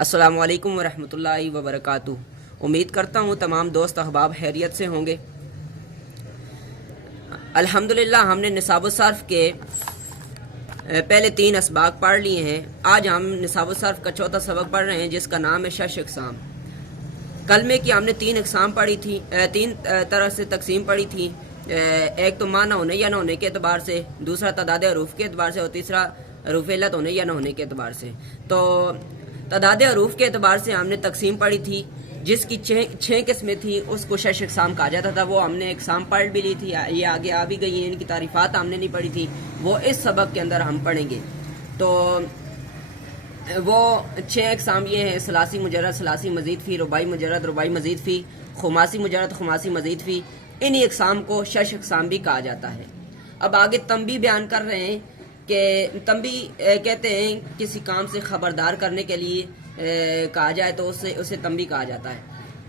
अस्सलाम वालेकुम वरहमतुल्लाहि वबरकातुह। उम्मीद करता हूँ तमाम दोस्त अहबाब खैरियत से होंगे। अल्हम्दुलिल्लाह हमने निसाब सर्फ के पहले 3 असबाक पढ़ लिए हैं। आज हम निसाब सर्फ का चौथा सबक पढ़ रहे हैं जिसका नाम है शश अक़साम। कलमे की हमने 3 अक़साम पढ़ी थी, 3 तरह से तकसीम पढ़ी थी। एक तो माना होने या न होने के एतबार से, दूसरा तदाद हरूफ के एतबार से और तीसरा हरूफ इल्लत होने या न होने के एतबार से। तो तदाद हरूफ के एतबार से हमने तकसीम पढ़ी थी जिसकी 6 किस्में थी, उसको शश अक़साम कहा जाता था। वो हमने अक़साम पढ़ भी ली थी, ये आगे आ भी गई है। इनकी तारीफ़ात हमने नहीं पढ़ी थी, वो इस सबक के अंदर हम पढ़ेंगे। तो वो 6 अक़साम ये हैं: सलासी मुजर्रद, सलासी मज़ीद फ़ी, रुबाई मुजर्रद, रुबाई मज़ीद फ़ी, खुमासी मुजर्रद, खुमासी मज़ीद फ़ी। इन्हीं अक़साम को शश अक़साम भी कहा जाता है। अब आगे तंबी बयान कर रहे हैं कि तंबी कहते हैं किसी काम से ख़बरदार करने के लिए कहा जाए तो उसे तंबी कहा जाता है।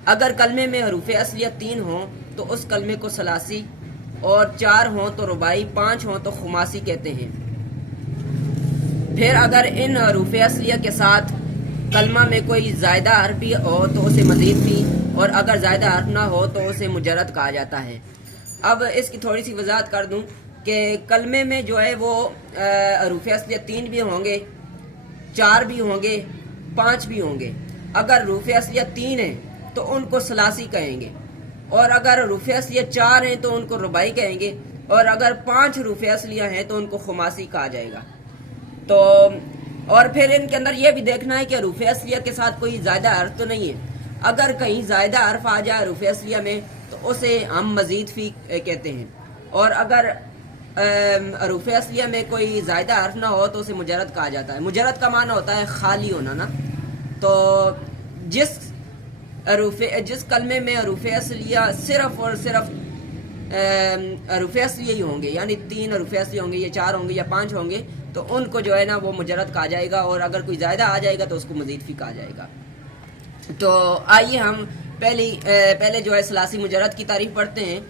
अगर कलमे में हरूफ असलियत 3 हों तो उस कलमे को सलासी, और 4 हों तो रुबाई, 5 हों तो खुमासी कहते हैं। फिर अगर इन हरूफ असलियत के साथ कलमा में कोई ज़ायदा हर्फ भी हो तो उसे मज़ीद भी, और अगर ज़ायदा हर्फ ना हो तो उसे मुजर्रद कहा जाता है। अब इसकी थोड़ी सी वजाहत कर दूं कि कलमे में जो है वो हरूफ असलियत 3 भी होंगे, 4 भी होंगे, 5 भी होंगे। अगर हरूफ असलियत 3 हैं तो उनको सलासी कहेंगे, और अगर हरूफ असलियत 4 हैं तो उनको रुबाई कहेंगे, और अगर 5 हरूफ असलियत हैं तो उनको खुमासी कहा जाएगा। तो और फिर इनके अंदर यह भी देखना है कि हरूफ असलियत के साथ कोई ज़्यादा हर्फ तो नहीं है। अगर कहीं ज़्यादा हर्फ आ जाए हरूफ असलियत में तो उसे हम मज़ीद फ़ी कहते हैं, और अगर हरूफ असलियत में कोई ज़्यादा हर्फ ना हो तो उसे मुजर्रद कहा जाता है। मुजर्रद का माना होता है खाली होना ना। तो जिस कलमे में हरूफ असलियत सिर्फ और सिर्फ हरूफ असलियत ही होंगे, यानी 3 हरूफ असलियत होंगे या 4 होंगे या 5 होंगे, तो उनको जो है ना वो मुजर्रद कहा जाएगा, और अगर कोई ज़्यादा आ जाएगा तो उसको मज़ीद फ़ी कहा जाएगा। तो आइए हम पहले जो है सलासी मुजर्रद की तारीफ पढ़ते हैं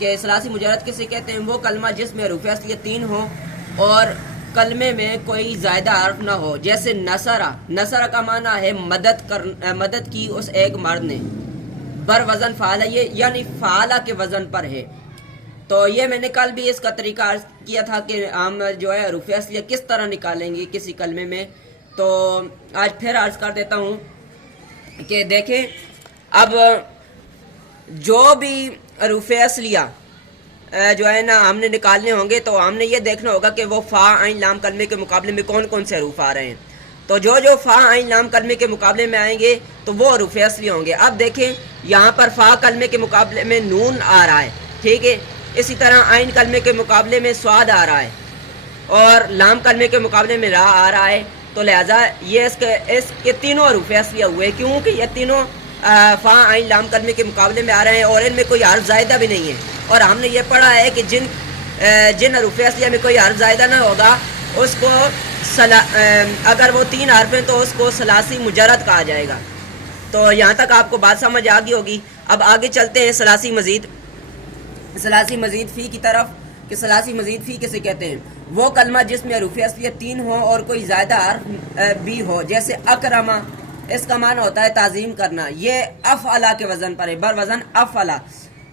कि सलासी मुजर्रद किसे कहते हैं। वो कलमा जिसमें हरूफ असलियत 3 हो और कलमे में कोई ज़्यादा हर्फ ना हो। जैसे नसरा, नसरा का माना है मदद की उस एक मर्द ने। बर वज़न फ़ाला, ये यानी फ़ाला के वज़न पर है। तो ये मैंने कल भी इसका तरीका अर्ज किया था कि हम जो है हरूफ असलियत किस तरह निकालेंगे किसी कलमे में। तो आज फिर अर्ज कर देता हूँ कि देखें, अब जो भी हरूफ असलियत जो है ना हमने निकालने होंगे तो हमने ये देखना होगा कि वो फ़ा आइन लाम कलमे के मुकाबले में कौन कौन से हरूफ आ रहे हैं। तो जो फ़ा आइन लाम कलमे के मुकाबले में आएंगे तो वो हरूफ असलियत होंगे। अब देखें, यहाँ पर फ़ा कलमे के मुकाबले में नून आ रहा है, ठीक है। इसी तरह आइन कलमे के मुकाबले में स्वाद आ रहा है, और लाम कलमे के मुकाबले में रा आ रहा है। तो लिहाजा ये इसके तीनों हरूफ असलियत हुए, क्योंकि ये तीनों फ़ा आइन लाम कलमे के मुकाबले में आ रहे हैं और इनमें कोई हर्फ ज़ायदा भी नहीं है। और हमने ये पढ़ा है कि जिन हरूफ असलियत में कोई हर्फ ज़ायदा ना होगा उसको अगर वो 3 हर्फ हैं तो उसको सलासी मुजर्रद कहा जाएगा। तो यहाँ तक आपको बात समझ आ गई होगी। अब आगे चलते हैं सलासी मज़ीद फ़ी की तरफ कि सलासी मज़ीद फ़ी किसे कहते हैं। वो कलमा जिसमें हरूफ असलियत 3 हो और कोई ज़्यादा हर्फ भी हो। जैसे अकरमा, इसका माना होता है ताज़ीम करना, ये अफ़अला के वज़न पर है, बर वज़न अफ़अला।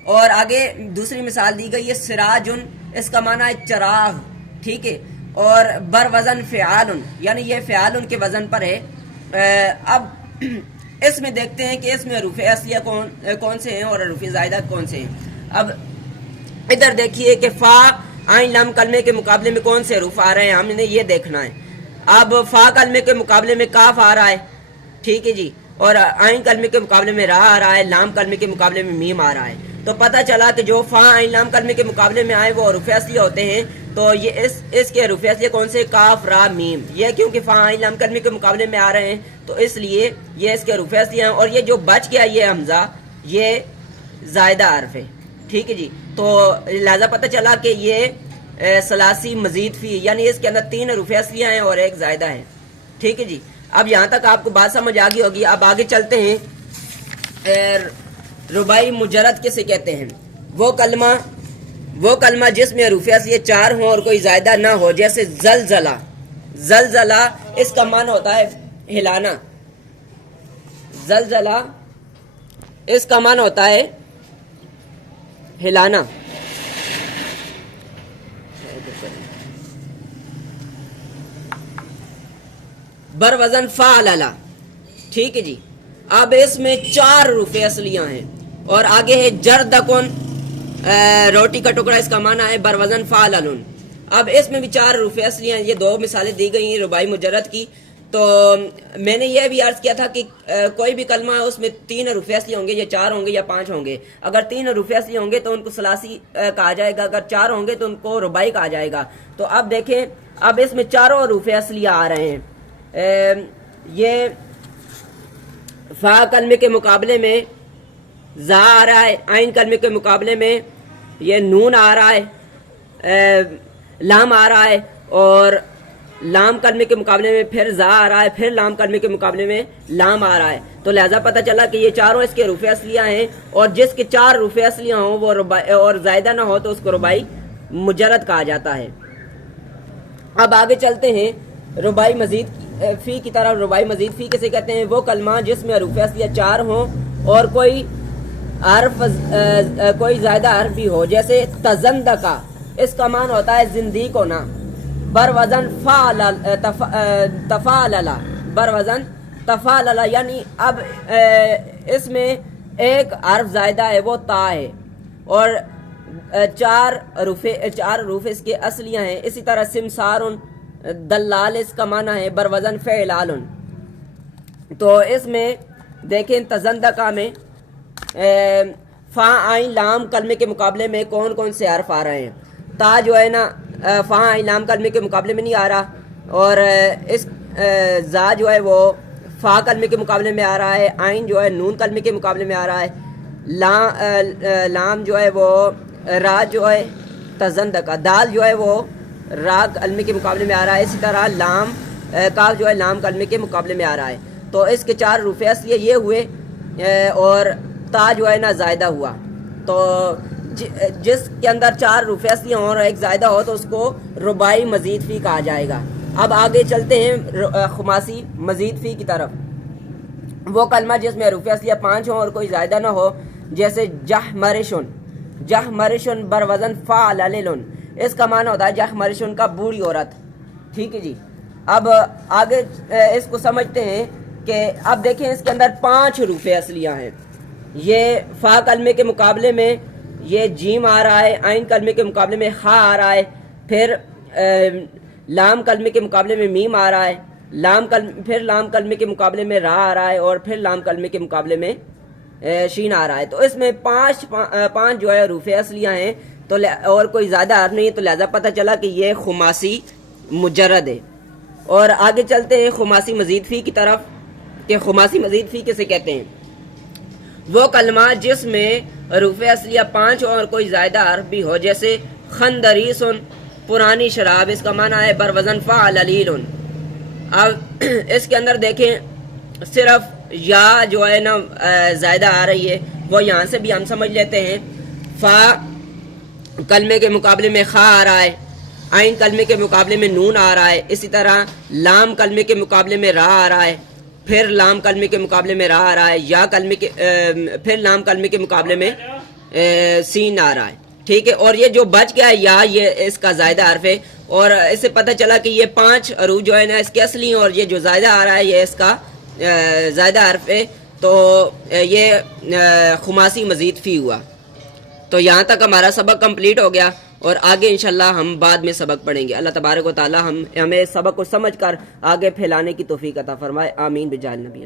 और आगे दूसरी मिसाल दी गई है सिराजुन, इसका माना है चराग, ठीक है, और बर वज़न फ़िआलुन, यानी ये फ़िआलुन के वज़न पर है। अब इसमें देखते हैं कि इसमें हरूफ असलियत कौन से हैं और हरूफ ज़ायदा कौन से हैं। अब इधर देखिए कि फ़ा आइन लाम कलमे के मुकाबले में कौन से हरूफ आ रहे हैं, हमने ये देखना है। अब फ़ा कलमे के मुकाबले में काफ आ रहा है, ठीक है जी, और आइन कलमे के मुकाबले में रा आ रहा है, लाम कलमे के मुकाबले में मीम आ रहा है। तो पता चला कि जो फ़ा आइन लाम कलमे के मुकाबले में आए वो हरूफ असलियत होते हैं। तो ये इसके हरूफ असलियत कौन से, काफ रा मीम। ये क्योंकि फ़ा आइन लाम कलमे के मुकाबले में आ रहे हैं तो इसलिए ये इसके हरूफ असलियत हैं। और ये जो बच गया ये हमजा, ये ज़ायदा हर्फ है, ठीक है जी। तो लिहाजा पता चला कि ये सलासी मज़ीद फ़ी, यानी इसके अंदर 3 हरूफ असलियत हैं और 1 ज़ायदा है, ठीक है जी। अब यहाँ तक आपको बात समझ आ गई होगी। अब आगे चलते हैं, रुबाई मुजर्रद किसे कहते हैं। वो कलमा जिसमें हरूफ असलियत 4 हो और कोई ज़ायदा ना हो। जैसे ज़लज़ला, ज़लज़ला اس کا معنی ہوتا ہے ہلانا. زلزلہ اس کا معنی ہوتا ہے ہلانا. بر وزن فعللا. ٹھیک ہے جی. اب اس میں 4 حروف اصلیاں ہیں اور آگے ہے جردکن، روٹی کا ٹکڑا، اس کا معنی ہے بر وزن فعللن. اب اس میں بھی 4 حروف اصلیاں ہیں. یہ 2 مثالیں دی گئی ہیں رباعی مجرد کی. تو میں نے یہ بھی عرض کیا تھا کہ کوئی بھی کلمہ ہے اس میں 3 حروف اصلی ہوں گے، یا 4 ہوں گے یا 5 ہوں گے. اگر 3 حروف اصلی ہوں گے تو ان کو ثلاثی کہا جائے گا، اگر 4 ہوں گے تو ان کو رباعی کہا جائے گا. تو اب دیکھیں، اب اس میں 4 حروف اصلیہ آ رہے ہیں. یہ فا کلمے کے مقابلے میں زا آ رہا ہے، عین کلمے کے مقابلے میں یہ نون آ رہا ہے، لام آ رہا ہے، اور لام کلمے کے مقابلے میں پھر زا آ رہا ہے، پھر لام کلمے کے مقابلے میں لام آ رہا ہے. تو لہذا پتہ چلا کہ یہ چاروں اس کے حروف اصلیہ ہیں، اور جس کے 4 حروف اصلیہ ہوں وہ رباعی اور زائدہ نہ ہو تو اس کو رباعی مجرد کہا جاتا ہے. اب آگے چلتے ہیں رباعی مزید فی کی طرف. رباعی مزید فی کسے کہتے ہیں؟ وہ کلمہ جس میں حروف اصلیہ 4 ہوں اور کوئی زائدہ حرف بھی ہو. جیسے تزندکا، اس کا معنی ہوتا ہے زندگی کو نا. بر وزن تفاللا، بر وزن تفاللا، یعنی اب اس میں ایک حرف زائدہ ہے وہ تا ہے، اور 4 حروف اس کے اصلیاں ہیں. اسی طرح سمسارن دلال، اس کا معنی ہے بر وزن فعلال. تو اس میں دیکھیں تزندکا میں فا عین لام کلمے کے مقابلے میں کون کون سے حرف آ رہے ہیں؟ تا جو ہے نا فا عین لام کلمے کے مقابلے میں نہیں آ رہا، اور اس زا جو ہے وہ فا کلمے کے مقابلے میں آ رہا ہے، عین جو ہے نون کلمے کے مقابلے میں آ رہا ہے، لام جو ہے وہ را جو ہے تزندکا، دال جو ہے وہ را کلمے کے مقابلے میں آ رہا ہے. اسی طرح لام کاف جو ہے لام کلمے کے مقابلے میں آ رہا ہے. تو اس کے 4 حروف اصلیہ یہ ہوئے، اور تا جو ہے نا زائدہ ہوا. تو جس کے اندر 4 حروف اصلیہ ہوں اور ایک زائدہ ہو تو اس کو رباعی مزید فی کہا جائے گا. اب آگے چلتے ہیں خماسی مزید فی کی طرف. وہ کلمہ جس میں حروف اصلیہ 5 ہوں اور کوئی زائدہ نہ ہو، جیسے جہمرشن. جہمرشن بر وزن فعللن، اس کا معنی ہوتا ہے جہمرشن کا بوڑھی عورت. ٹھیک ہے جی. اب آگے اس کو سمجھتے ہیں کہ اب دیکھیں اس کے اندر 5 حروف اصلیہ ہیں. یہ فا کلمے کے مقابلے میں یہ جیم آ رہا ہے، عین کلمے کے مقابلے میں خا آ رہا ہے، پھر لام کلمے کے مقابلے میں میم آ رہا ہے، پھر لام کلمے کے مقابلے میں را آ رہا ہے، اور پھر لام کلمے کے مقابلے میں شین آ رہا ہے. تو اس میں 5 جو ہے حروف اصلیہ ہیں، تو اور کوئی زیادہ حرف نہیں ہے. تو لہذا پتہ چلا کہ یہ خماسی مجرد ہے. اور آگے چلتے ہیں خماسی مزید فی کی طرف کہ خماسی مزید فی کسے کہتے ہیں؟ وہ کلمہ جس میں حروف اصلیہ 5 اور کوئی زائدہ حرف بھی ہو، جیسے خندریسن پرانی شراب، اس کا معنی ہے بر وزن فعللیل. اب اس کے اندر دیکھیں صرف یا جو ہے نا زائدہ آ رہی ہے، وہ یہاں سے بھی ہم سمجھ لیتے ہیں. فا کلمے کے مقابلے میں خا آ رہا ہے، عین کلمے کے مقابلے میں نون آ رہا ہے، اسی طرح لام کلمے کے مقابلے میں را آ رہا ہے، پھر لام کلمے کے مقابلے میں را آ رہا ہے، یا کلمے کے پھر لام کلمے کے مقابلے میں سین آ رہا ہے. ٹھیک ہے. اور یہ جو بچ گیا ہے یا، یہ اس کا زائدہ حرف ہے، اور اس سے پتہ چلا کہ یہ 5 حروف جو ہے نا اس کے اصلی ہیں، اور یہ جو زائدہ آ رہا ہے یہ اس کا زائدہ حرف ہے. تو یہ خماسی مزید فی ہوا. تو یہاں تک ہمارا سبق کمپلیٹ ہو گیا، اور آگے انشاءاللہ ہم بعد میں سبق پڑھیں گے. اللہ تبارک و تعالی ہمیں سبق کو سمجھ کر آگے پھیلانے کی توفیق عطا فرمائے. آمین بجاہ النبی.